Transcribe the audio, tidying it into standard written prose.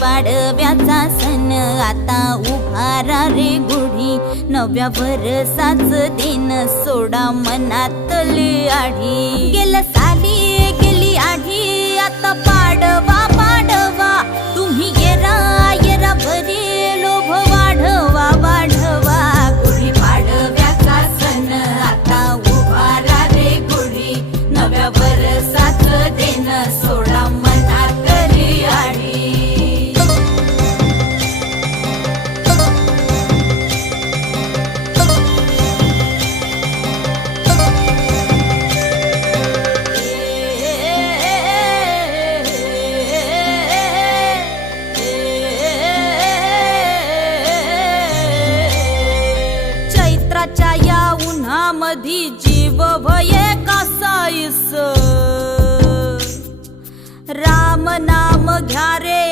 पाडव्याचा सण आता उभारा रे गुढी, नव्या वर्षाच दिन सोडा मनातली आढी। गेल्या साली गेली आढी, आता पाडवा पाडवा, तुम्ही येरा येरा भरी लोभ वाढवा वाढवा। गुढी पाडव्याचा सण आता उभारा रे गुढी, नव्या वर्षाच दिन सोडा मनातली आढी। चैत्राच्या या उन्हामधी जीव भये कासाईस, राम नाम घ्या रे